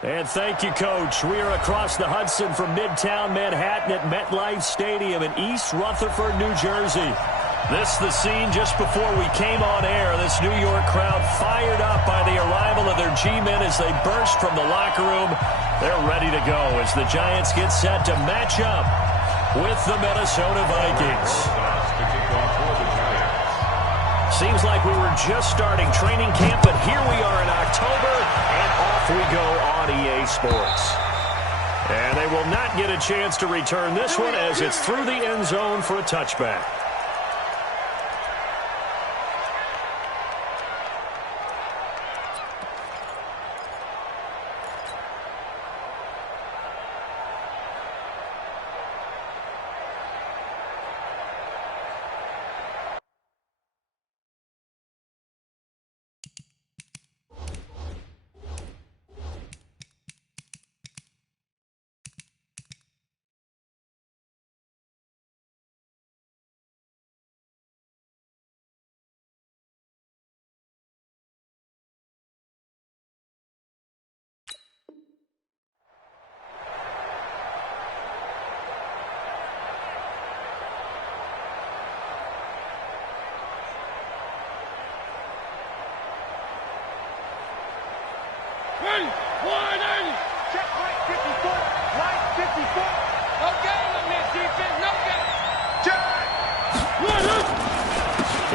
And thank you, Coach. We are across the Hudson from Midtown Manhattan at MetLife Stadium in East Rutherford, New Jersey. This is the scene just before we came on air. This New York crowd fired up by the arrival of their G-men as they burst from the locker room. They're ready to go as the Giants get set to match up with the Minnesota Vikings. Seems like we were just starting training camp, but here we are in October, and off we go on EA Sports. And they will not get a chance to return this one as it's through the end zone for a touchback. Ready, 180. Check right 54, right 54. No game on this defense, no game. Check.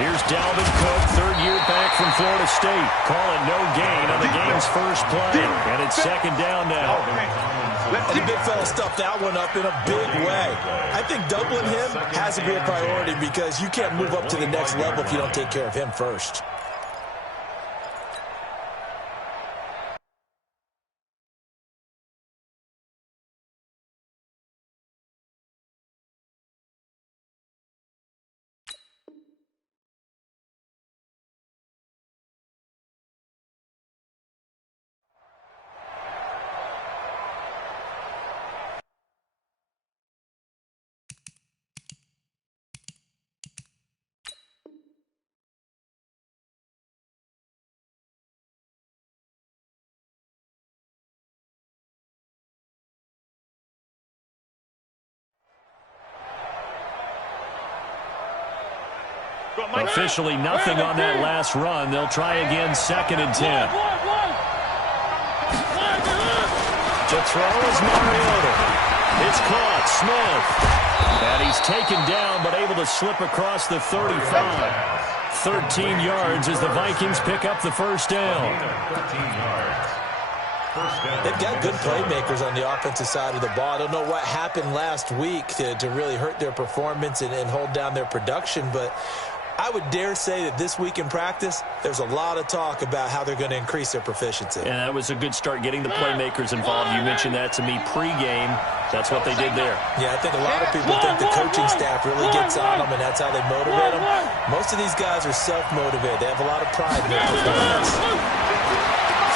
Here's Dalvin Cook, third year back from Florida State. Call it no gain on the game's first play. And it's second down now. And the big fella stuffed that one up in a big way. I think doubling him has to be a priority because you can't move up to the next level if you don't take care of him first. Officially nothing on that last run. They'll try again, second and 10. To throw is Mariota. It's caught. Smith. And he's taken down, but able to slip across the 35. 13 yards as the Vikings pick up the first down. They've got good playmakers on the offensive side of the ball. I don't know what happened last week to really hurt their performance and hold down their production, but I would dare say that this week in practice, there's a lot of talk about how they're going to increase their proficiency. And that was a good start getting the playmakers involved. You mentioned that to me pregame. That's what they did there. Yeah, I think a lot of people think the coaching staff really gets on them, and that's how they motivate them. Most of these guys are self-motivated. They have a lot of pride in their performance.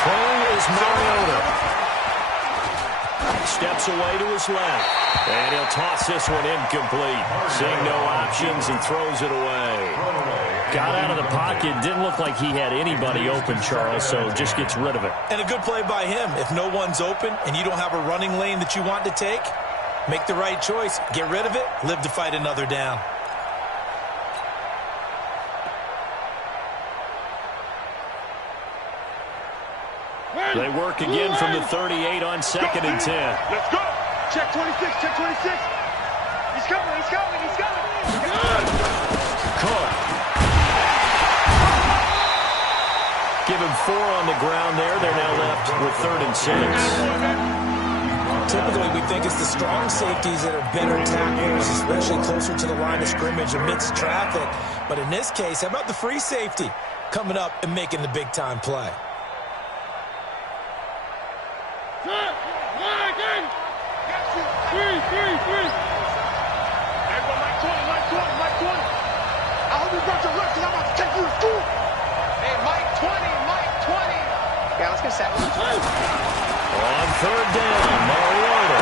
Throwing is Mariota. Steps away to his left. And he'll toss this one incomplete. Seeing no options and throws it away. Got out of the pocket. Didn't look like he had anybody open, Charles, so just gets rid of it. And a good play by him. If no one's open and you don't have a running lane that you want to take, make the right choice. Get rid of it. Live to fight another down. They work again from the 38 on second and 10. Let's go. Check 26, check 26. He's coming, he's coming, he's coming. Cook. Give him 4 on the ground there. They're now left with third and 6. Typically, we think it's the strong safeties that are better tacklers, especially closer to the line of scrimmage amidst traffic. But in this case, how about the free safety coming up and making the big-time play? On third down, Mariota.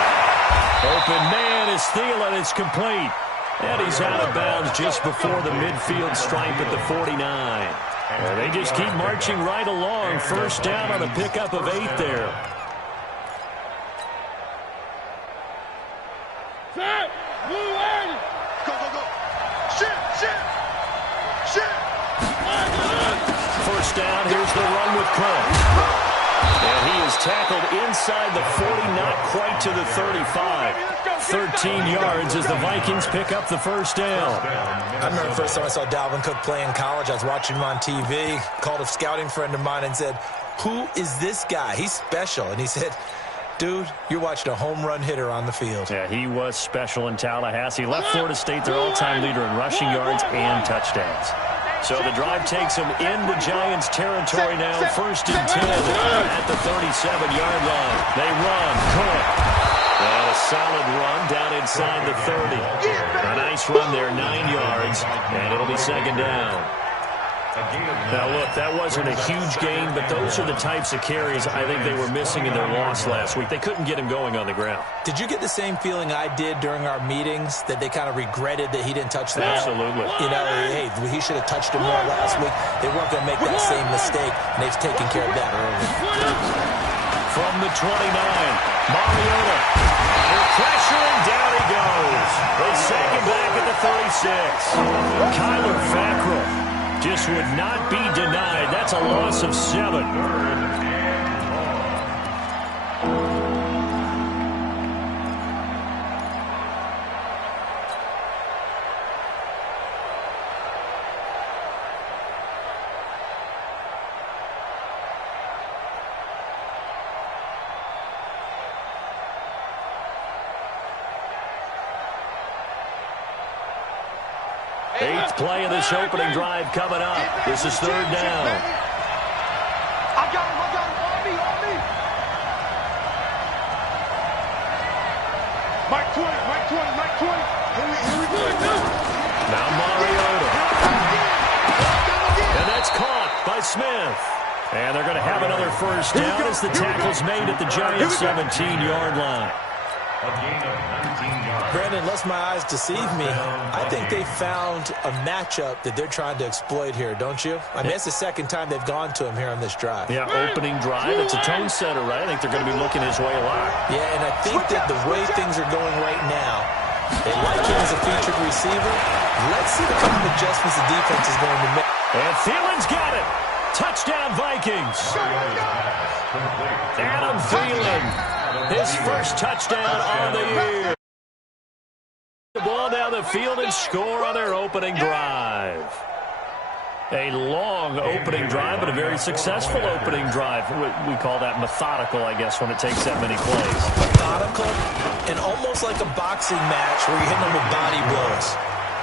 Open man is Thielen. It's complete. And he's out of bounds just before the midfield stripe at the 49. And they just keep marching right along. First down on a pickup of 8 there. Set. Blue end. Go, go, go. Shit, shit. Shit. First down, here's the run with Cook. And he is tackled inside the 40, not quite to the 35. 13 yards as the Vikings pick up the first down. I remember the first time I saw Dalvin Cook play in college. I was watching him on TV, called a scouting friend of mine and said, "Who is this guy? He's special." And he said, "Dude, you're watching a home run hitter on the field." Yeah, he was special in Tallahassee. Left Florida State their all-time leader in rushing yards and touchdowns. So the drive takes him in the Giants' territory now. First and 10 at the 37-yard line. They run. Cook. And a solid run down inside the 30. A nice run there, 9 yards. And it'll be second down. Now, look, that wasn't a huge gain, but those are the types of carries I think they were missing in their loss last week. They couldn't get him going on the ground. Did you get the same feeling I did during our meetings, that they kind of regretted that he didn't touch the ball? Absolutely. You know, hey, he should have touched him more last week. They weren't going to make that same mistake, and they've taken care of that early. From the 29, Mariota. Under pressure, and down he goes. They sack him back at the 36. Kyler Fackrell just would not be denied. That's a loss of 7. Eighth play of this opening drive coming up. This is third down. I got him, on me. Mike 20. Here we go. Now Mariota. And that's caught by Smith. And they're going to have another first down as the tackle's made at the Giants' 17-yard line. Brandon, unless my eyes deceive me, I think they found a matchup that they're trying to exploit here, don't you? I mean, it's the second time they've gone to him here on this drive. Yeah, opening drive. It's a tone setter, right? I think they're going to be looking his way a lot. Yeah, and I think that the way things are going right now, they like him as a featured receiver. Let's see the couple of adjustments the defense is going to make. And Thielen's got it. Touchdown, Vikings. Adam Thielen. His first touchdown on the year. The ball down the field and score on their opening drive. A long opening drive, but a very successful opening drive. We call that methodical, I guess, when it takes that many plays. Methodical and almost like a boxing match where you're hitting them with body blows.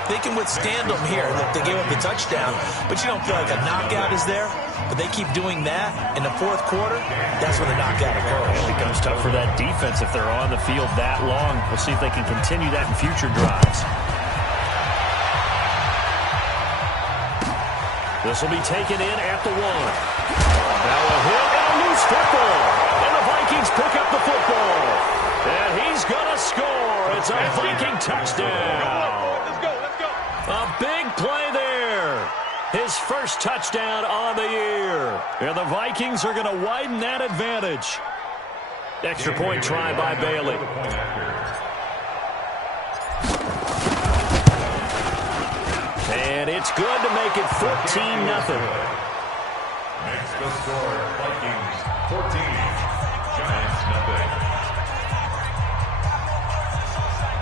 They can withstand them here. Look, they gave up the touchdown, but you don't feel like a knockout is there. But they keep doing that in the fourth quarter. That's when the knockout occurs. It becomes tough for that defense if they're on the field that long. We'll see if they can continue that in future drives. This will be taken in at the 1. Now a hit and a loose football. And the Vikings pick up the football. And he's going to score. It's a Viking touchdown. A big play there. His first touchdown on the year. And the Vikings are going to widen that advantage. Extra point try by Bailey. And it's good to make it 14-0. Makes the score Vikings 14, Giants nothing.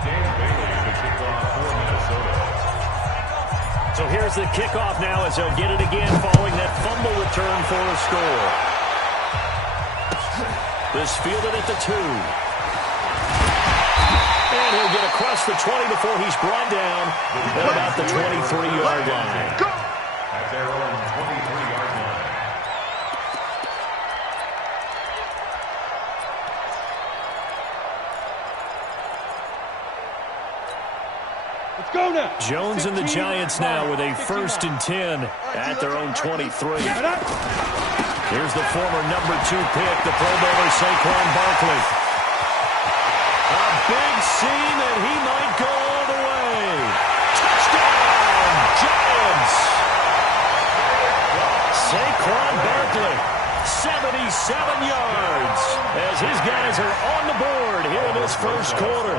Dan Bailey to kick off for Minnesota. So here's the kickoff now as they'll get it again following that fumble return for a score. This fielded at the 2. And he'll get across the 20 before he's brought down at about the 23-yard line. At their own 23-yard line. Let's go now. Jones and the Giants now with a 1st and 10 at their own 23. Here's the former number 2 pick, the Pro Bowler Saquon Barkley. A big seam, and he might go all the way. Touchdown, Giants! Saquon Barkley, 77 yards, as his guys are on the board here in this first quarter.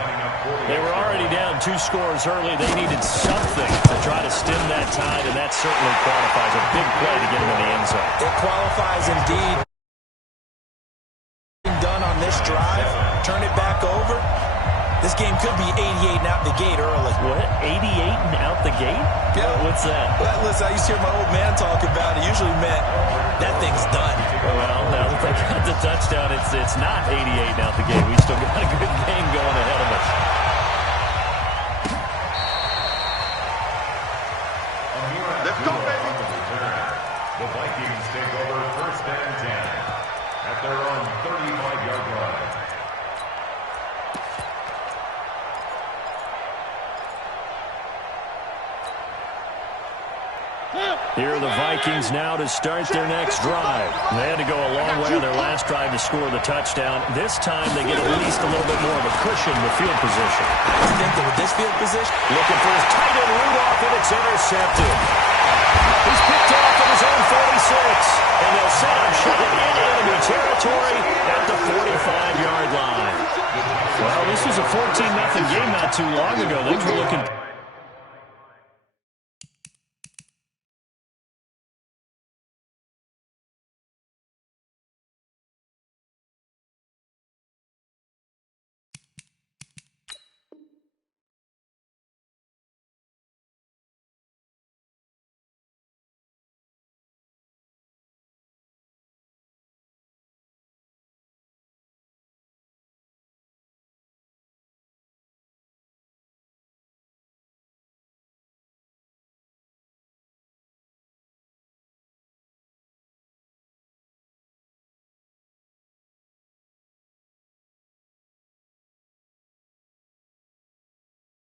They were already down 2 scores early. They needed something to try to stem that tide, and that certainly qualifies. A big play to get them in the end zone. It qualifies indeed. Done on this drive, turn it back over. This game could be 88 and out the gate early. What? 88 and out the gate? Yeah. What's that? Well, listen, I used to hear my old man talk about it. Usually meant that thing's done. Well, now that they got the touchdown, it's not 88 and out the gate. We still got a good game going ahead of us. Let's go, baby. The Vikings take over first and 10 at their own 35-yard line. Here are the Vikings now to start their next drive. They had to go a long way on their last drive to score the touchdown. This time they get at least a little bit more of a cushion with field position. I think that with this field position, Looking for his tight end Rudolph, and it's intercepted. He's picked off at his own 46, and they'll set up shot in enemy territory at the 45-yard line. Well, this was a 14-0 game not too long ago. Things were looking...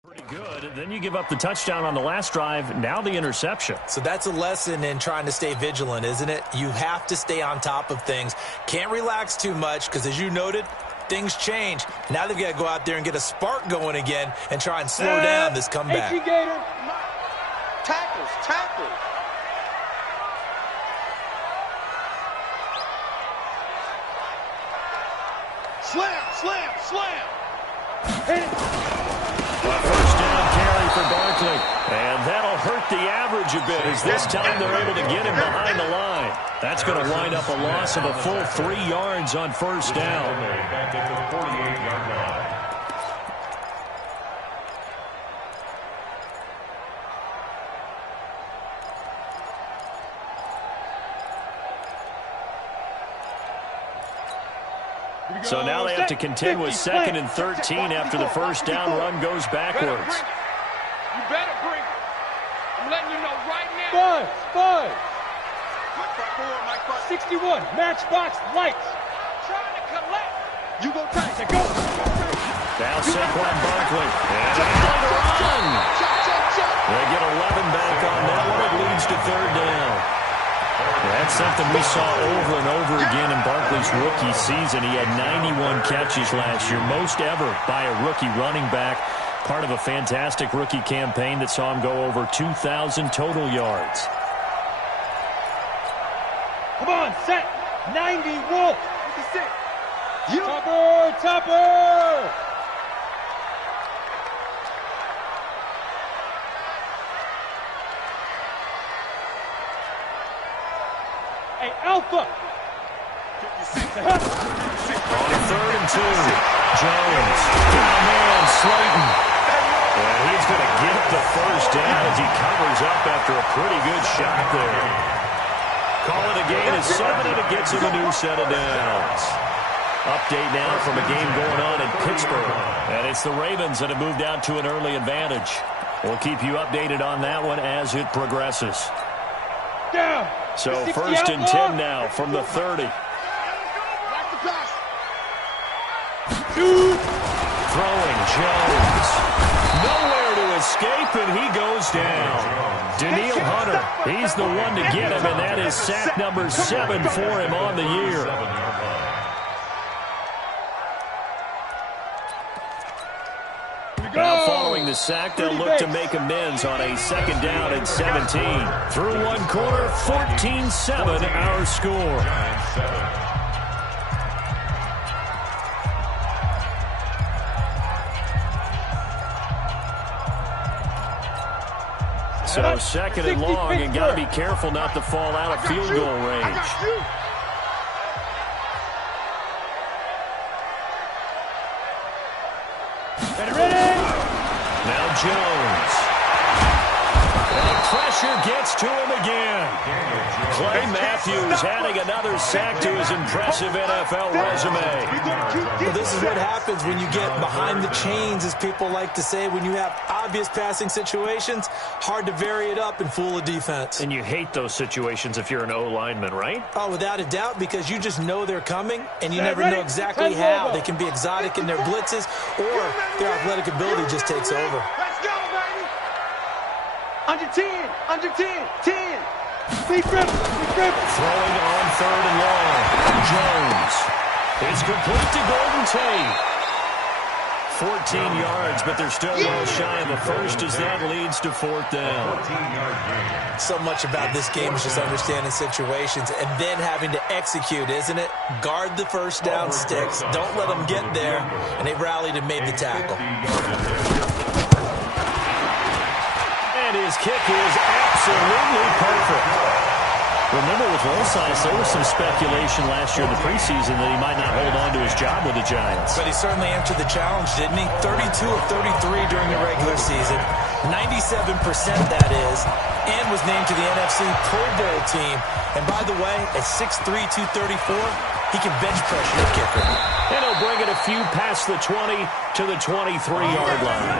Pretty good. Then you give up the touchdown on the last drive. Now the interception. So that's a lesson in trying to stay vigilant, isn't it? You have to stay on top of things. Can't relax too much because, as you noted, things change. Now they've got to go out there and get a spark going again and try and slow down this comeback. Tackles. Slam. Hit it. First down carry for Barkley. And that'll hurt the average a bit as this time they're able to get him behind the line. That's going to wind up a loss of a full 3 yards on first down. Back at the 48-yard line. So now they have to contend with 2nd and 13 after the first down run goes backwards. You better bring it. I'm letting you know right now. Five. Mike 61, matchbox lights. trying to collect. You go tight, to go. Now Saquon Barkley. And on the run. They get 11 back on that one. It leads to 3rd down. That's something we saw over and over again in Barkley's rookie season. He had 91 catches last year, most ever by a rookie running back. Part of a fantastic rookie campaign that saw him go over 2,000 total yards. Come on, set. 90, Wolf. 56. Topper. Hey, Alpha. 56. On 3rd and 2, Jones. Oh, man, Slayton. And he's going to get the first down as he covers up after a pretty good shot there. Call it a gain of 7, and it gets him a new set of downs. Update now from a game going on in Pittsburgh. And it's the Ravens that have moved out to an early advantage. We'll keep you updated on that one as it progresses. Down. So 1st and 10 now from the 30. Throwing Jones. Nowhere to escape, and he goes down. Daniil Hunter, he's the one to get him, and that is sack number 7 for him on the year. Now following the sack, they'll look to make amends on a 2nd down and 17. Through one quarter, 14-7 our score. So second and long, and got to be careful not to fall out of field goal range. Now Jones. And pressure gets to him again. Clay Matthews adding another sack to his impressive NFL resume. Well, this is what happens when you get behind the chains, as people like to say. When you have obvious passing situations, hard to vary it up and fool a defense. And you hate those situations if you're an O-lineman, right? Oh, without a doubt, because you just know they're coming, and you never know exactly how. They can be exotic in their blitzes, or their athletic ability just takes over. Let's go, baby. Under 10, under 10, 10. Be grip. Throwing on third and long. Jones. It's complete to Golden Tate. 14 yards, but they're still well shy of the first as that leads to fourth down. So much about this game is just understanding situations and then having to execute, isn't it? Guard the first down sticks. Don't let them get there. And they rallied and made the tackle. And his kick is absolutely perfect. Remember, with Rosas, there was some speculation last year in the preseason that he might not hold on to his job with the Giants. But he certainly answered the challenge, didn't he? 32 of 33 during the regular season, 97% that is, and was named to the NFC Pro Bowl team. And by the way, at 6'3", 234, he can bench pressure a kicker. And he'll bring it a few past the 20 to the 23-yard line.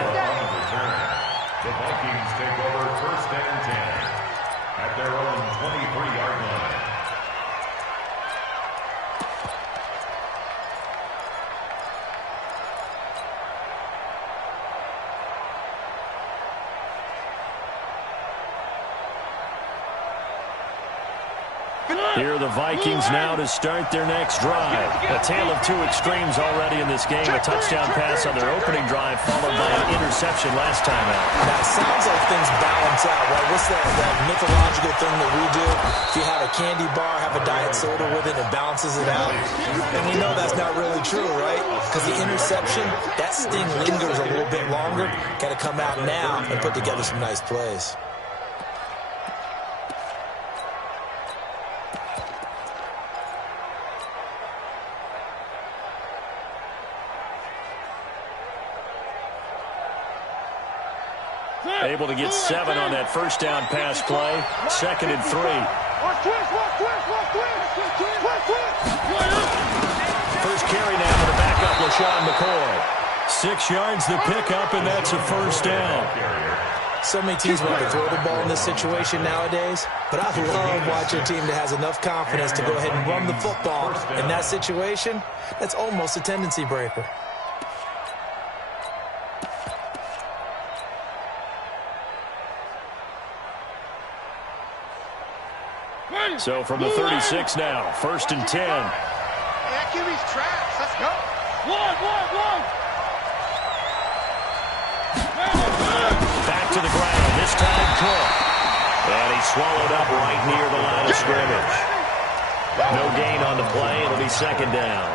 The Vikings take over first and 10 at their own 23-yard line. Here are the Vikings now to start their next drive. A tale of two extremes already in this game. A touchdown pass on their opening drive, followed by an interception last time out. Now, it sounds like things balance out, right? What's that mythological thing that we do? If you have a candy bar, have a diet soda with it, it balances it out. And we know that's not really true, right? Because the interception, that sting lingers a little bit longer. Got to come out now and put together some nice plays. Able to get 7 on that first down pass play. Second and 3. First carry now to the backup, LaShawn McCoy. 6 yards the pickup, and that's a first down. So many teams want to throw the ball in this situation nowadays, but I love watching a team that has enough confidence to go ahead and run the football. In that situation, that's almost a tendency breaker. So from the 36 now, first and 10. That QB's trash. Let's go. One. Back to the ground, this time Cook. And he swallowed up right near the line of scrimmage. No gain on the play. It'll be second down.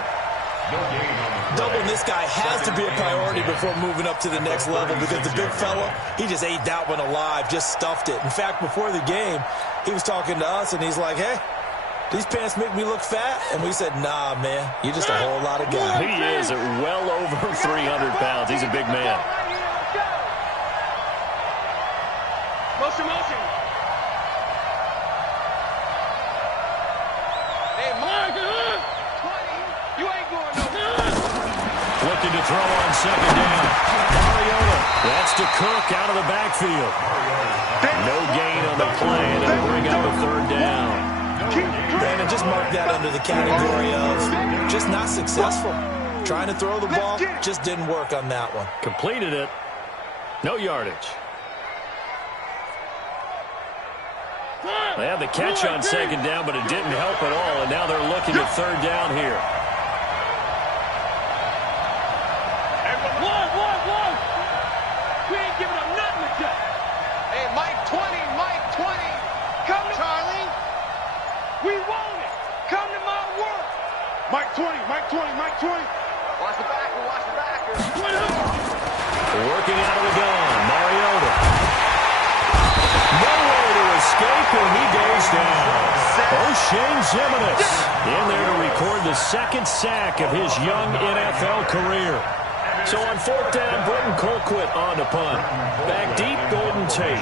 Doubling this guy has to be a priority before moving up to the next level, because the big fella, he just ate that one alive, just stuffed it. In fact, before the game, he was talking to us, and he's like, hey, these pants make me look fat. And we said, nah, man, you're just a whole lot of guy. He is at well over 300 pounds. He's a big man. Motion. Hey, Mark, 20. You ain't going nowhere. Looking to throw on second down. Mariota. That's to Cook out of the backfield. No gain on the play, and it'll bring up a third down. Brandon, just mark that under the category of just not successful. Trying to throw the ball, just didn't work on that one. Completed it. No yardage. They had the catch on second down, but it didn't help at all, and now they're looking at third down here. One. We ain't giving up nothing to that. Hey, Mike 20. Come to Charlie. We want it. Come to my work. Mike 20. Watch the backer. Working out of the gun, Mariota. Shane Zimenez in there to record the second sack of his young NFL career. So on fourth down, Britton Colquitt on the punt. Back deep, Golden Tate.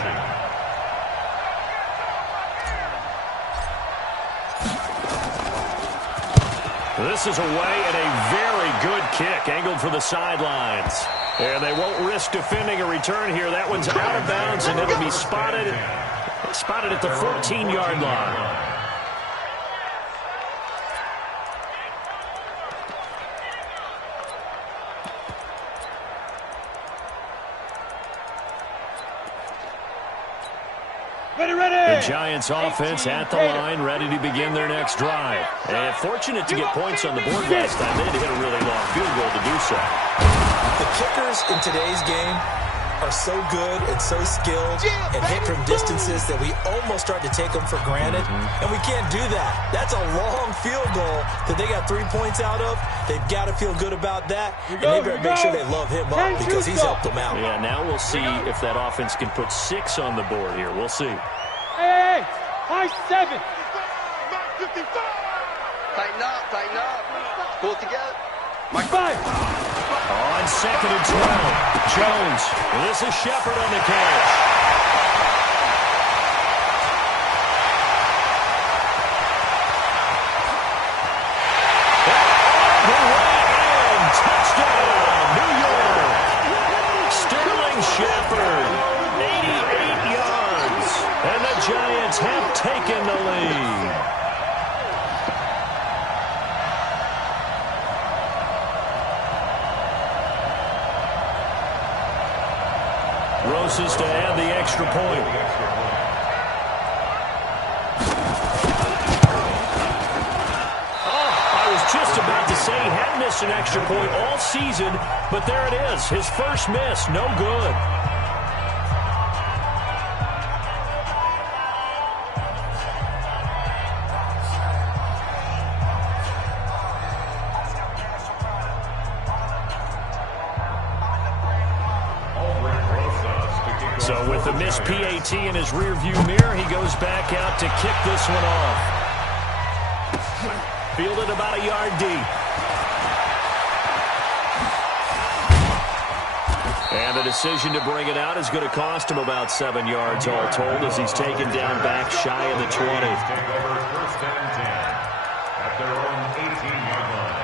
This is away and a very good kick, angled for the sidelines. And they won't risk defending a return here. That one's out of bounds, and it'll be spotted at the 14-yard line. The Giants offense at the line, ready to begin their next drive. And fortunate to get points on the board last time. They had to hit a really long field goal to do so. The kickers in today's game are so good and so skilled and hit from distances that we almost start to take them for granted. And we can't do that. That's a long field goal that they got 3 points out of. They've got to feel good about that. And they better make sure they love him up because he's helped them out. Yeah, now we'll see if that offense can put 6 on the board here. We'll see. Hey, high 7. Tighten up. Pull it together. Mike 5. On second and 12, Jones. This is Shepard on the catch. Touchdown, New York. Sterling Shepard, 88 yards. And the Giants have taken the lead. Roses to add the extra point. I was just about to say he hadn't missed an extra point all season, but there it is. His first miss, no good. So with the missed PAT in his rearview mirror, he goes back out to kick this one off. Fielded about a yard deep. And the decision to bring it out is going to cost him about 7 yards all told as he's taken down back shy of the 20. Take over first and 10 at their own 18-yard line.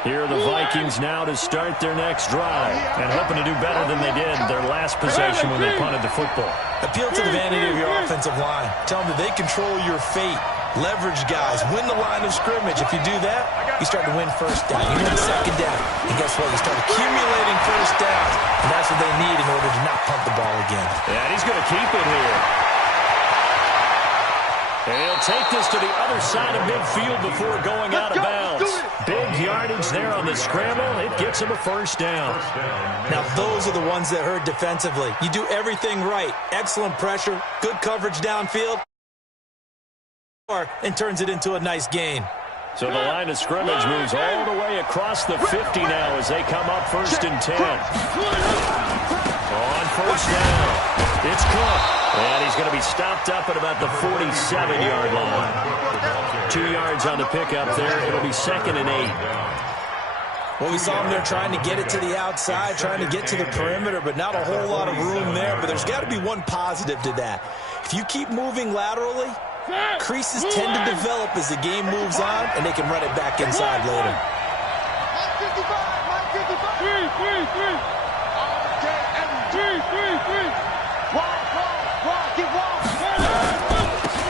Here are the Vikings now to start their next drive and hoping to do better than they did their last possession when they punted the football. Appeal to the vanity of your offensive line. Tell them that they control your fate. Leverage guys. Win the line of scrimmage. If you do that, you start to win first down. You win second down. And guess what? You start accumulating first downs. And that's what they need in order to not punt the ball again. Yeah, and he's going to keep it here. And he'll take this to the other side of midfield before going out of bounds. Big yardage there on the scramble. It gets him a first down. Now, those are the ones that hurt defensively. You do everything right. Excellent pressure, good coverage downfield, and turns it into a nice gain. So the line of scrimmage moves all the way across the 50 now as they come up first and 10. On first down, it's Cook. And he's going to be stopped up at about the 47-yard line. 2 yards on the pickup there. It'll be second and 8. Well, we saw him there trying to get it to the outside, trying to get to the perimeter, but not a whole lot of room there. But there's got to be one positive to that. If you keep moving laterally, creases tend to develop as the game moves on, and they can run it back inside later.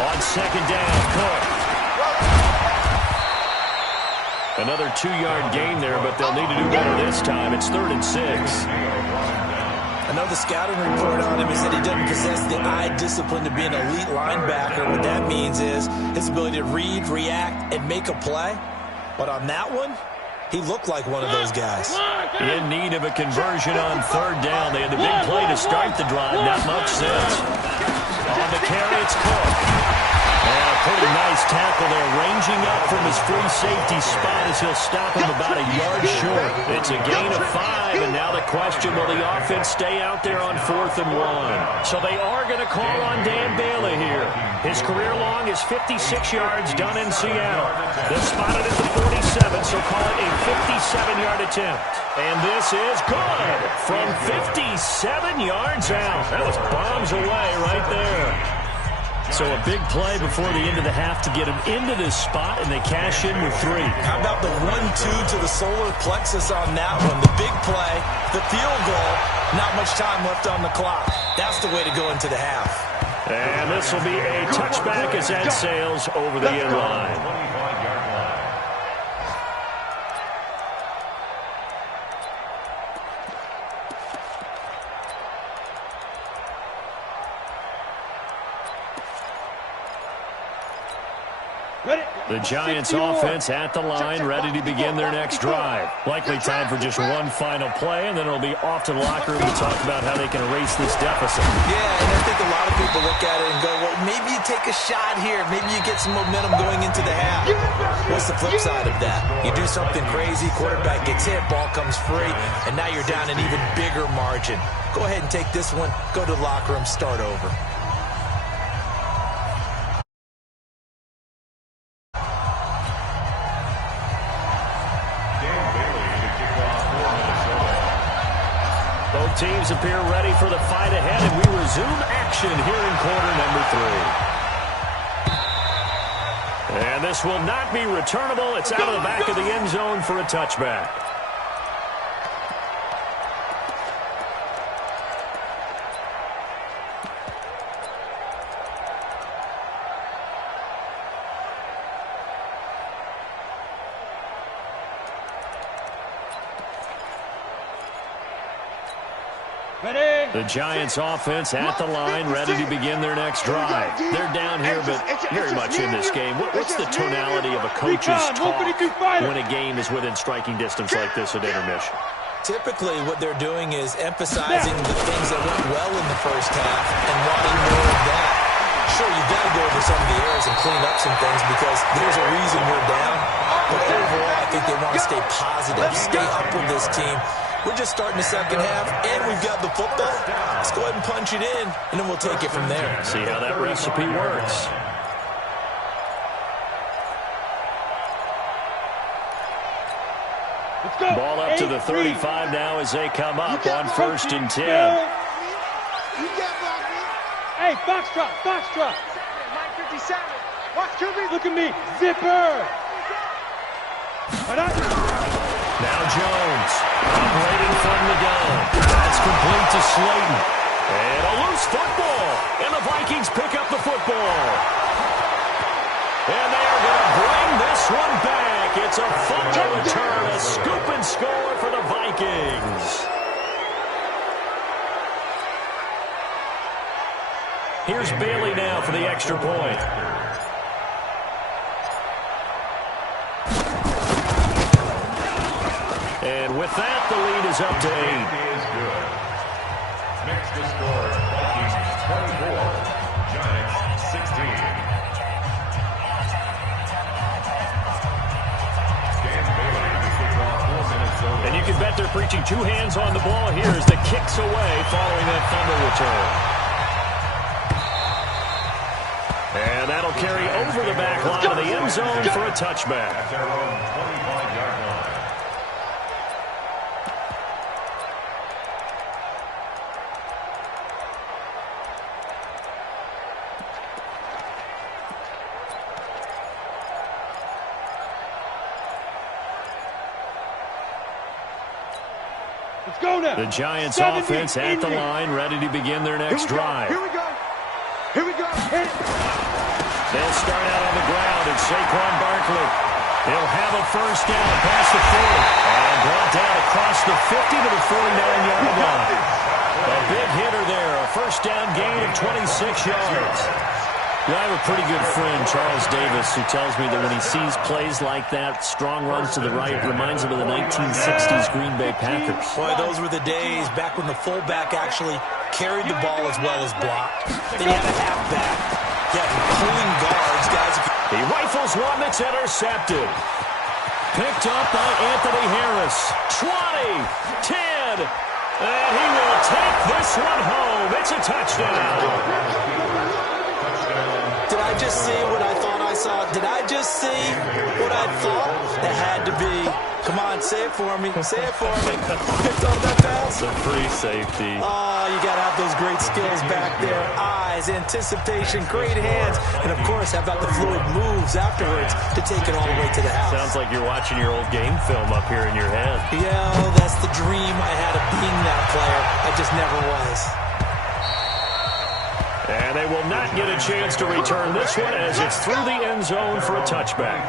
On second down, Cook. Another 2-yard gain there, but they'll need to do better this time. It's 3rd and 6. I know the scouting report on him is that he doesn't possess the eye discipline to be an elite linebacker. What that means is his ability to read, react, and make a play. But on that one, he looked like one of those guys. In need of a conversion on 3rd down. They had the big play to start the drive. Not much since. On the carry, it's Cook. And a pretty nice tackle there, ranging up from his free safety spot as he'll stop him about a yard short. It's a gain of 5, and now the question, will the offense stay out there on 4th and 1? So they are going to call on Dan Bailey here. His career long is 56 yards done in Seattle. They'll spot it at the 47, so call it a 57-yard attempt. And this is good from 57 yards out. That was bombs away right there. So a big play before the end of the half to get him into this spot, and they cash in with 3. How about the 1-2 to the solar plexus on that one? The big play, the field goal, not much time left on the clock. That's the way to go into the half. And this will be a touchback as that sails over the end line. 25-yard line. The Giants offense at the line, ready to begin their next drive. Likely time for just one final play, and then it'll be off to the locker room to talk about how they can erase this deficit. Yeah, and I think a lot of people look at it and go, well, maybe you take a shot here. Maybe you get some momentum going into the half. What's the flip side of that? You do something crazy, quarterback gets hit, ball comes free, and now you're down an even bigger margin. Go ahead and take this one, go to the locker room, start over. Both teams appear ready for the fight ahead, and we resume action here in quarter number 3. And this will not be returnable. It's out of the back of the end zone for a touchback. The Giants offense at the line, ready to begin their next drive. They're down here, but very much in this game. What's the tonality of a coach's talk when a game is within striking distance like this at intermission? Typically, what they're doing is emphasizing the things that went well in the first half and wanting more of that. Sure, you've got to go over some of the errors and clean up some things because there's a reason you're down. But overall, I think they want to stay positive, stay up with this team. We're just starting the second half, and we've got the football. Let's go ahead and punch it in, and then we'll take it from there. See how that recipe works. Let's go. Ball up to the 35 now as they come up on 1st and 10. Hey, Foxtrot, Foxtrot. Mike 57. Watch QB. Look at me, zipper. Now Jones, operating from the gun. That's complete to Slayton. And a loose football. And the Vikings pick up the football. And they are going to bring this one back. It's a fumble return, a scoop and score for the Vikings. Here's Bailey now for the extra point. And with that, the lead is up to 8. Is good. Next to score, Vikings 24, Giants 16. Dan Bailey to kick off 4 minutes over. And you can bet they're preaching 2 hands on the ball here as the kick's away following that fumble return. And that'll carry over the back line of the end zone for a touchback. At their own 25-yard line. Let's go now. The Giants offense at the line, ready to begin their next drive. Here we go. Here we go. Hit it. They'll start out on the ground, and Saquon Barkley. He'll have a first down past the 40. And brought down across the 50 to the 49-yard line. A big hitter there, a first down gain of 26 yards. Yeah, I have a pretty good friend, Charles Davis, who tells me that when he sees plays like that, strong runs to the right, reminds him of the 1960s Green Bay Packers. Boy, those were the days back when the fullback actually carried the ball as well as blocked. Then you had a halfback. You had pulling guards, guys. He rifles one that's intercepted. Picked up by Anthony Harris. 20, 10, and he will take this one home. It's a touchdown. Did I just see what I thought I saw? Did I just see what I thought? That had to be. Come on, say it for me. Say it for me. Picked up that pass. It's a free safety. Oh, you got to have those great skills back there. Eyes, anticipation, great hands, and, of course, how about the fluid moves afterwards to take it all the way to the house. Sounds like you're watching your old game film up here in your head. Yeah, that's the dream I had of being that player. I just never was. And they will not get a chance to return this one as it's through the end zone for a touchback.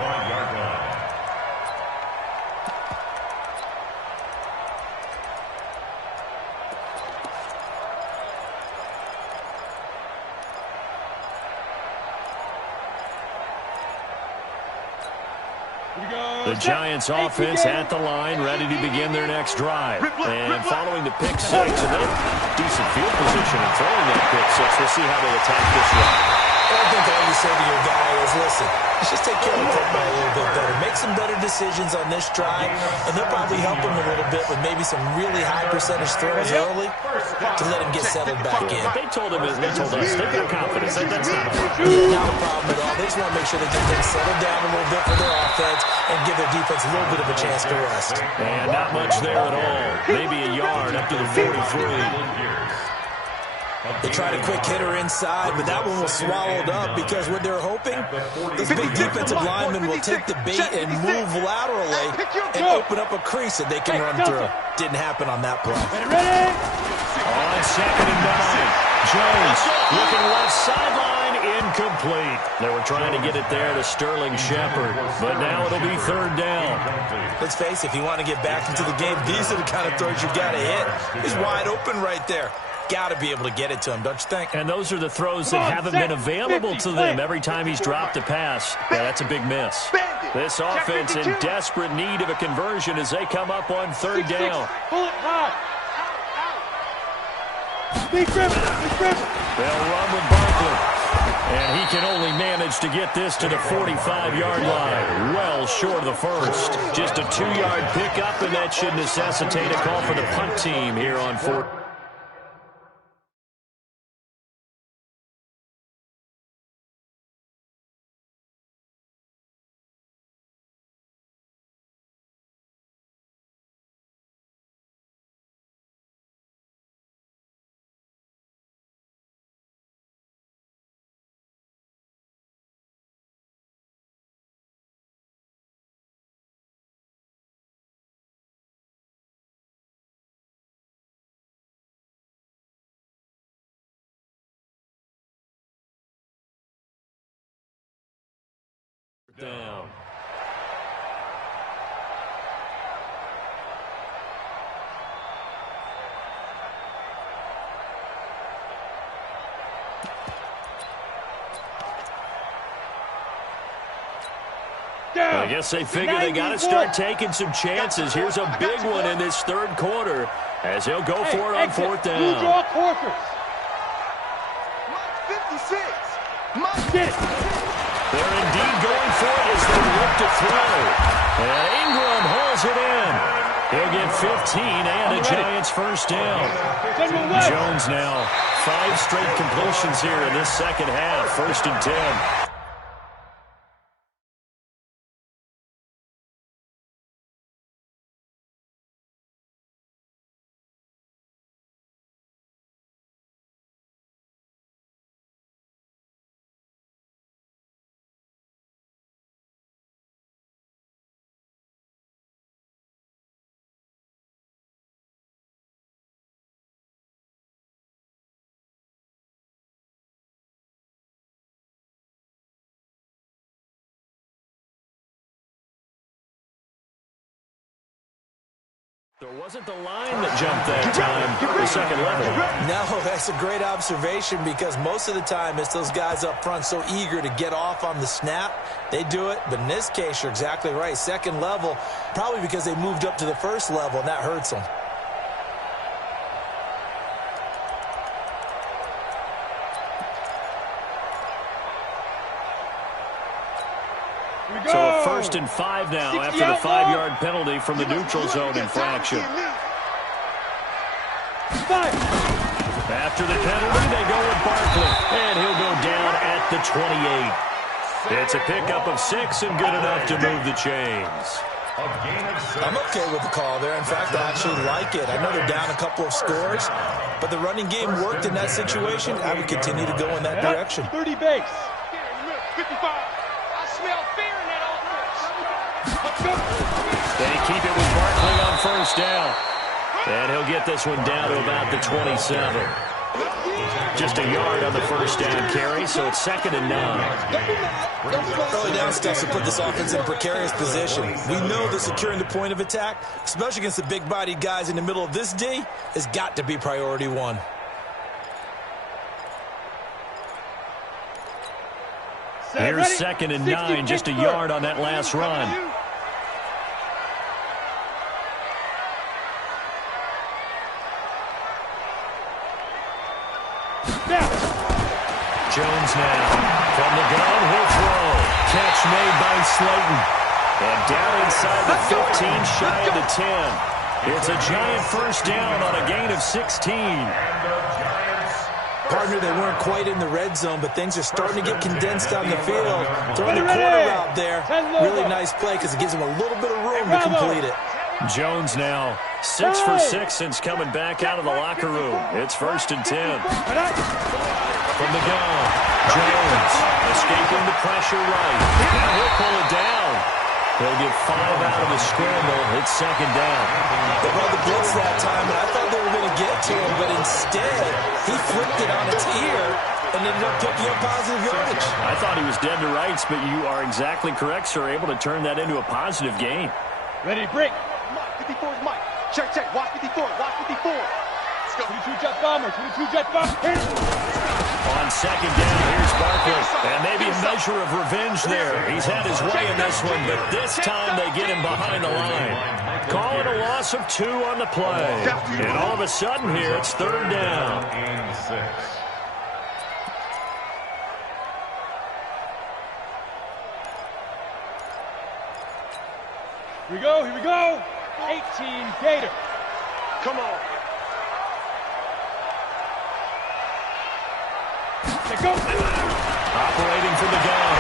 The Giants offense at the line, ready to begin their next drive. And following the pick six, and then decent field position and throwing that pick six, we'll see how they attack this one. I think all you say to your guy is, listen, let's just take care of the football a little bit better. Make some better decisions on this drive, and they'll probably help him a little bit with maybe some really high percentage throws early to let him get settled back in. They told us they've got confidence. That's not a problem. Not a problem at all. They just want to make sure they get them settled down a little bit for their offense and give their defense a little bit of a chance to rest. And not much there at all. Maybe a yard up to the 43. They tried a quick hitter inside, but that one was swallowed up because what they're hoping, this big defensive lineman will take the bait and move laterally and open up a crease that they can run through. Didn't happen on that play. On 2nd and 9, Jones looking left sideline, incomplete. They were trying to get it there to Sterling Shepard, but now it'll be 3rd down. Let's face it, if you want to get back into the game, these are the kind of throws you got to hit. He's wide open right there. Got to be able to get it to him, don't you think? And those are the throws that haven't been available to them every time he's dropped a pass. Yeah, that's a big miss. This offense in desperate need of a conversion as they come up on 3rd down. Pull it high. Big grip. They'll run with Barkley. And he can only manage to get this to the 45-yard line. Well short of the first. Just a 2-yard pickup, and that should necessitate a call for the punt team here on 4th. Down. I guess they figure they got to start taking some chances. Here's a big one in this 3rd quarter as he'll go for it on 4th down. Blue draw Corkers. 56. Get it. They're indeed going for it as they look to throw. And Ingram hauls it in. He'll get 15 and a Giants 1st down. Jones now 5 straight completions here in this 2nd half. 1st and 10. There wasn't the line that jumped that time, the 2nd level. No, that's a great observation because most of the time it's those guys up front so eager to get off on the snap. They do it, but in this case, you're exactly right. 2nd level, probably because they moved up to the 1st level, and that hurts them. So a 1st and 5 now after the 5-yard penalty from the neutral zone infraction. After the penalty, they go with Barkley, and he'll go down at the 28. It's a pickup of 6 and good enough to move the chains. I'm okay with the call there. In fact, I actually like it. I know they're down a couple of scores, but the running game worked in that situation. I would continue to go in that direction. 30 base. 55. I smell fear in that offense. They keep it with Barkley on 1st down. And he'll get this one down to about the 27. Just a yard on the 1st down carry, so it's 2nd and 9. Early down stuff to put this offense in a precarious position. We know that securing the point of attack, especially against the big-bodied guys in the middle of this D, has got to be priority 1. Here's 2nd and 9, just a yard on that last run. Jones now from the gun, he'll throw. Catch made by Slayton. And down inside the 15, shy of the 10. It's a giant 1st down on a gain of 16. Partner, they weren't quite in the red zone, but things are starting to get condensed on the field. Throwing the corner route there. Really nice play because it gives them a little bit of room to complete it. Jones now 6 for 6 since coming back out of the locker room. It's 1st and 10. From the gun, Jones escaping the pressure right. Now he'll pull it down. He'll get 5 out of the scramble. It's 2nd down. They brought the blitz that time, and I thought they were going to get to him, but instead he flipped it on its ear and ended up picking up positive yardage. I thought he was dead to rights, but you are exactly correct, sir. Able to turn that into a positive gain. Ready to break. Mike, 54 is Mike. Check. Watch 54. Watch 54. Let's go. 22 jet bomber. 22 jet bomber. On 2nd down, here's Barkley. And maybe a measure of revenge there. He's had his way in this one, but this time they get him behind the line. Call it a loss of 2 on the play. And all of a sudden here, it's 3rd down. And 6. Here we go. 18 Gator. Come on. Let's go. Operating from the gun,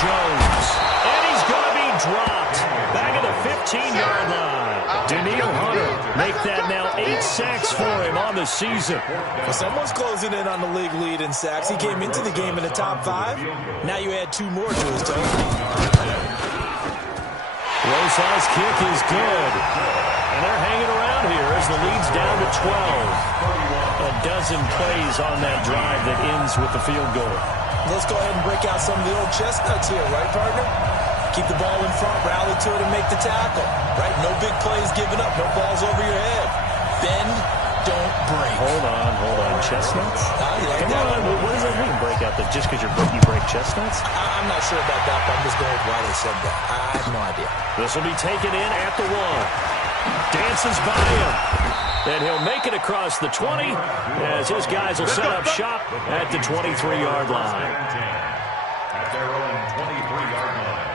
Jones. And he's going to be dropped. Back at the 15-yard line. Daniil Hunter make that now 8 sacks for him on the season. Well, someone's closing in on the league lead in sacks. He came into the game in the top 5. Now you add 2 more to his total. Rosa's kick is good. And they're hanging around here as the lead's down to 12. A dozen plays on that drive that ends with the field goal. Let's go ahead and break out some of the old chestnuts here, right, partner? Keep the ball in front, rally to it, and make the tackle. Right? No big plays given up, no balls over your head. Bend, don't break. Hold on. Chestnuts? You like Come that on, one? what does that mean, break out? Just because you break chestnuts? I'm not sure about that, but I'm just going with why they said that. I have no idea. This will be taken in at the 1. Dances by him. And he'll make it across the 20 as his guys will set up shop at the 23-yard line. At their own 23-yard line.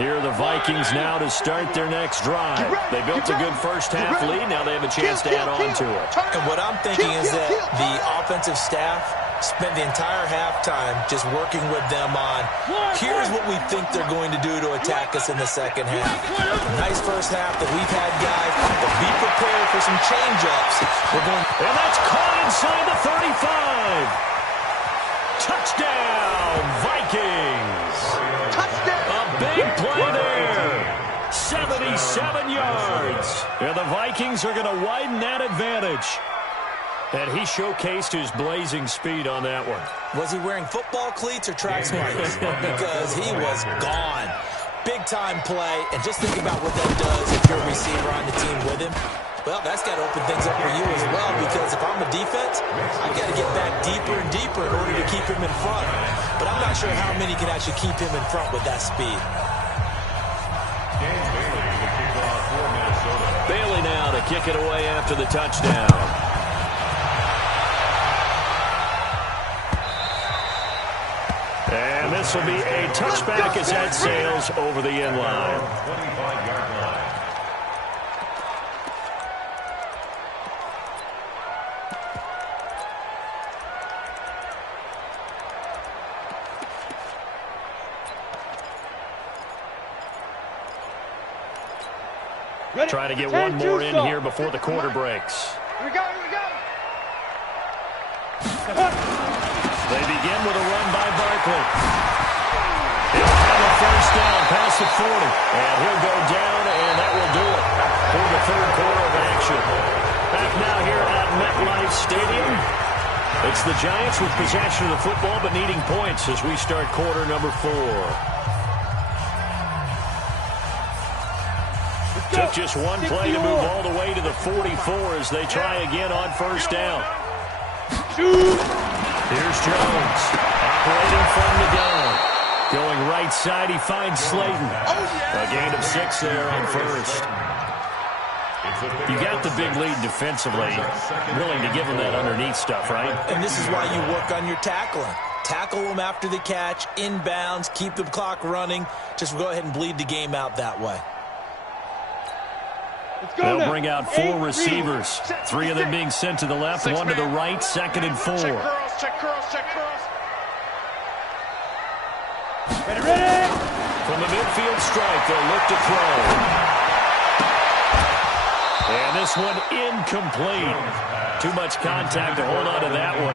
Here are the Vikings now to start their next drive. They built a good first-half lead. Now they have a chance to add on to it. And what I'm thinking is that the offensive staff spent the entire halftime just working with them on, here's what we think they're going to do to attack us in the second half. Nice first half that we've had, guys, but be prepared for some change-ups. And that's caught inside the 35. Touchdown, Vikings. A big play there. 77 yards. And the Vikings are going to widen that advantage. And he showcased his blazing speed on that one. Was he wearing football cleats or track spikes? Because he was gone. Big-time play, and just think about what that does if you're a receiver on the team with him. Well, that's got to open things up for you as well, because if I'm a defense, I've got to get back deeper and deeper in order to keep him in front. But I'm not sure how many can actually keep him in front with that speed. Bailey now to kick it away after the touchdown. And this will be a touchback as that sails over the end line. 25-yard line. Ready? Trying to get 10, one more in stop. here before the quarter breaks. Here we go, here we go. They begin with a run by Barkley. He'll have a first down past the 40. And he'll go down, and that will do it for the third quarter of action. Back now here at MetLife Stadium. It's the Giants with possession of the football but needing points as we start quarter number 4. Took just one play to move all the way to the 44 as they try again on first down. Here's Jones, operating from the gun. Going right side, he finds Slayton. A gain of 6 there on first. You got the big lead defensively, willing to give them that underneath stuff, right? And this is why you work on your tackling. Tackle them after the catch, inbounds, keep the clock running. Just go ahead and bleed the game out that way. They'll bring out 4 receivers. 3 of them being sent to the left, 1 to the right, 2nd and 4. Check curls, check curls, check curls. Ready, ready. From the midfield strike, they'll look to throw. And this one incomplete. Too much contact to hold on to that one.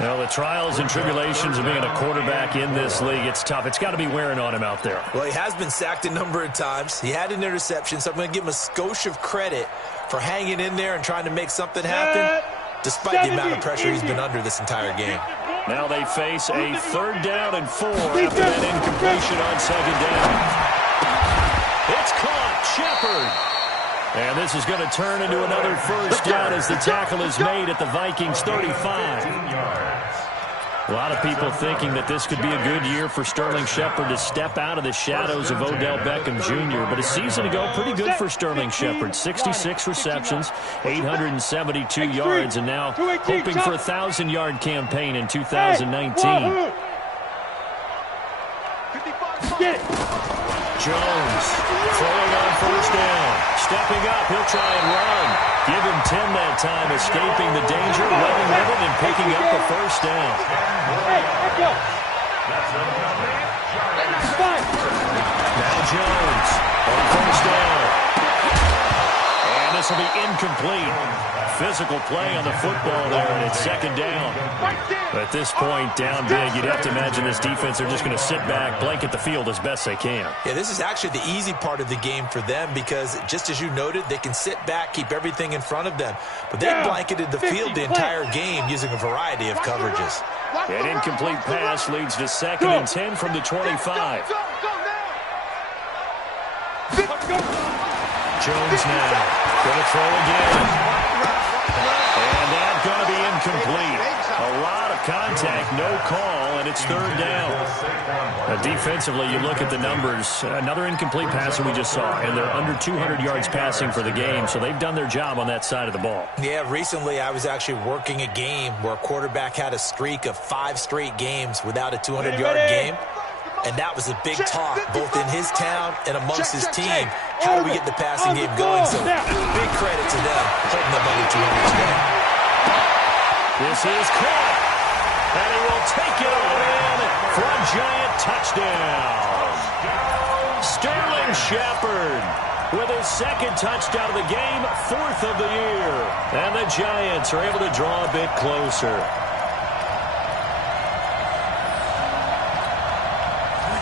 Well, the trials and tribulations of being a quarterback in this league, it's tough. It's got to be wearing on him out there. Well, he has been sacked a number of times. He had an interception, so I'm going to give him a skosh of credit for hanging in there and trying to make something happen, despite the amount of pressure he's been under this entire game. Now they face a 3rd down and 4 after that incompletion on 2nd down. It's caught. Shepard. And this is going to turn into another first down as the tackle is made at the Vikings 35. A lot of people thinking that this could be a good year for Sterling Shepard to step out of the shadows of Odell Beckham Jr. But a season ago, pretty good for Sterling Shepard. 66 receptions, 872 yards, and now hoping for a 1,000-yard campaign in 2019. Get it. Jones throwing on first down. Stepping up, he'll try and run. Give him 10 that time, escaping the danger, running with it, and picking up the first down. Hey, let's go. Fine. Now Jones on first down. And this will be incomplete. Physical play on the football there, and it's 2nd down. At this point, down big, you'd have to imagine this defense are just going to sit back, blanket the field as best they can. Yeah, this is actually the easy part of the game for them because, just as you noted, they can sit back, keep everything in front of them. But they blanketed the field the entire game using a variety of coverages. An incomplete pass leads to 2nd and 10 from the 25. Jones now going to throw again. And that's going to be incomplete. A lot of contact, no call, and it's 3rd down. Defensively, you look at the numbers. Another incomplete pass that we just saw, and they're under 200 yards passing for the game, so they've done their job on that side of the ball. Yeah, recently I was actually working a game where a quarterback had a streak of 5 straight games without a 200-yard game. And that was a big talk, both in his town and amongst his team. How do we get the passing game going? So big credit to them holding them under 200 today. This is caught. And he will take it all in for a giant touchdown. Sterling Shepard with his 2nd touchdown of the game, 4th of the year. And the Giants are able to draw a bit closer.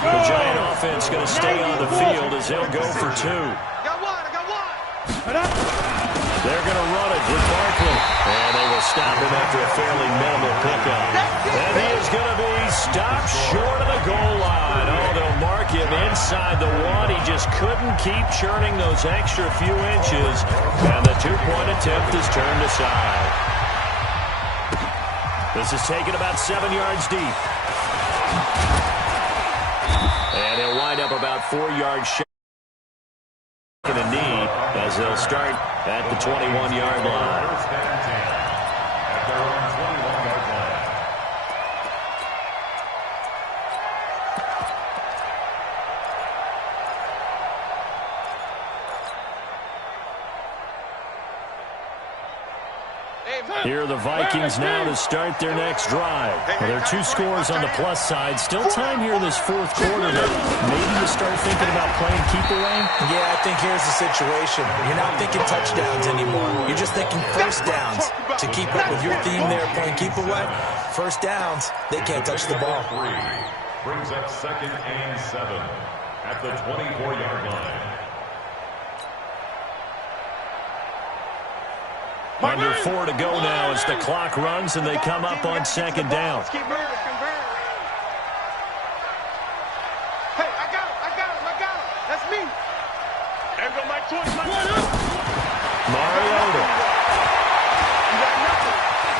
The Giant offense going to stay on the field as they'll go for 2. I got one. They're going to run it with Barkley. And they will stop him after a fairly minimal pickup. And he is going to be stopped short of the goal line. Oh, they'll mark him inside the one. He just couldn't keep churning those extra few inches, and the two-point attempt is turned aside. This is taken about 7 yards deep. And he'll wind up about 4 yards shy in a knee as they'll start at the 21-yard line. First and 10 at their own 21-yard line. Here are the Vikings now to start their next drive. Well, there are 2 scores on the plus side. Still time here in this fourth quarter that maybe you start thinking about playing keep away. Yeah, I think here's the situation. You're not thinking touchdowns anymore. You're just thinking first downs. To keep up with your theme there, playing keep away, first downs, they can't touch the ball. Brings up 2nd and 7 at the 24-yard line. Under 4 to go now as the clock runs and they come up on 2nd down. Hey, I got him. That's me. There go my 20. Mariota.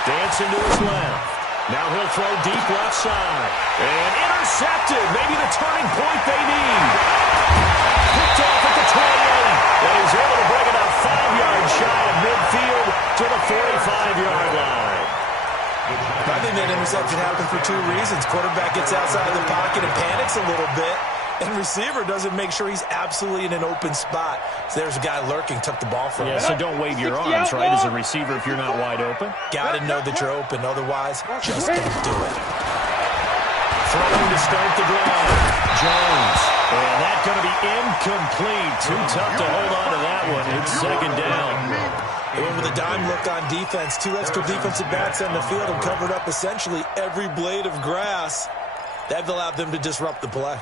Dancing to his left. Now he'll throw deep left side. And intercepted. Maybe the turning point they need. Picked off at the 28. And he's able to bring it up 5 yards shy of midfield to the 45-yard line. I think that interception happened for 2 reasons. Quarterback gets outside of the pocket and panics a little bit. And receiver doesn't make sure he's absolutely in an open spot. So there's a guy lurking, took the ball from him. Yeah, so don't wave your arms, right, as a receiver if you're not wide open. Got to know that you're open. Otherwise, just don't do it. Throwing to start the drive. Jones. And that's going to be incomplete. Too tough to hold on to that one. It's 2nd down. They went with a dime look on defense. 2 extra defensive backs on the field and covered up essentially every blade of grass. That allowed them to disrupt the play.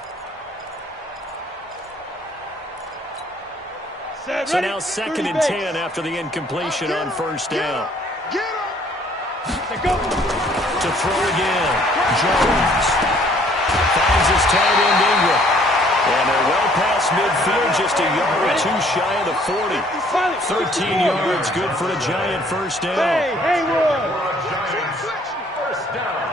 So now 2nd and 10 after the incompletion on 1st down. To throw again. Jones. Finds his tight end Ingram. And they're well past midfield, just a yard or 2 shy of the 40. 13 yards, good for a Giant first down. Hey, Haywood! First down.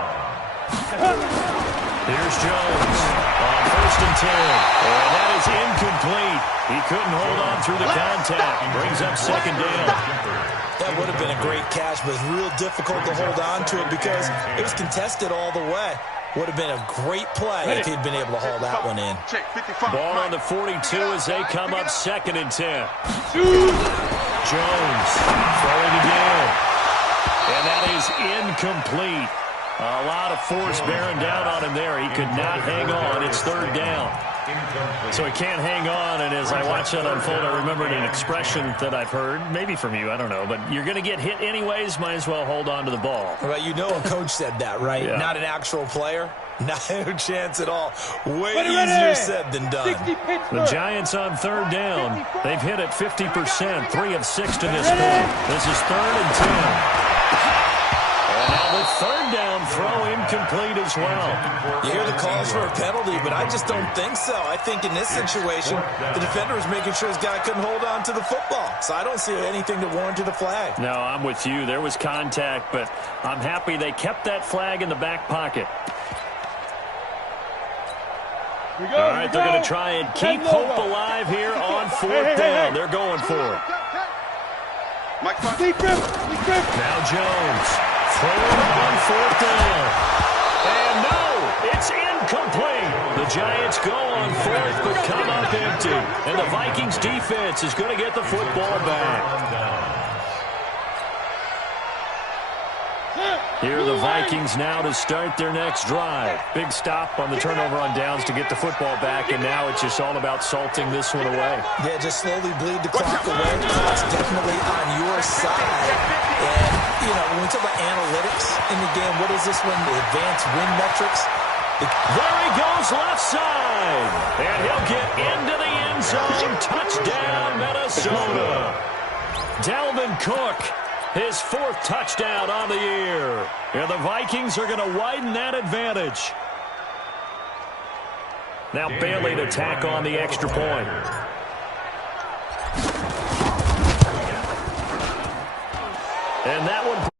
Here's Jones on 1st and 10. And that is incomplete. He couldn't hold on through the contact. Brings up 2nd down. That would have been a great catch, but it's real difficult to hold on to it because it was contested all the way. Would have been a great play if he'd been able to haul that one in. Ball on the 42 as they come up 2nd and 10. Jones throwing again. And that is incomplete. A lot of force bearing down on him there. He could not hang on. It's 3rd down. So he can't hang on, and as I watch that unfold, I remembered an expression that I've heard, maybe from you, I don't know, but you're going to get hit anyways, might as well hold on to the ball. Well, you know a coach said that, right? Yeah. Not an actual player. No chance at all. Way easier said than done. The Giants on 3rd down. They've hit it 50%, 3 of 6 to this point. This is 3rd and 10. And now the 3rd down throw incomplete as well. You hear the calls for a penalty, but I just don't think so. I think in this situation, the defender was making sure his guy couldn't hold on to the football. So I don't see anything that warranted a flag. No, I'm with you. There was contact, but I'm happy they kept that flag in the back pocket. All right, they're going to try and keep hope alive here on 4th down. They're going for it. Now Jones throwing on 4th down. And no, it's incomplete. The Giants go on 4th but come up empty. And the Vikings defense is going to get the football back. Here are the Vikings now to start their next drive. Big stop on the turnover on downs to get the football back, and now it's just all about salting this one away. Yeah, just slowly bleed the clock away. Clock's definitely on your side. And, you know, when we talk about analytics in the game, what is this one? The advanced win metrics? There he goes left side. And he'll get into the end zone. Touchdown, Minnesota. Dalvin Cook. His 4th touchdown on the year. And the Vikings are going to widen that advantage. Now Bailey to tack on the extra point. And that one...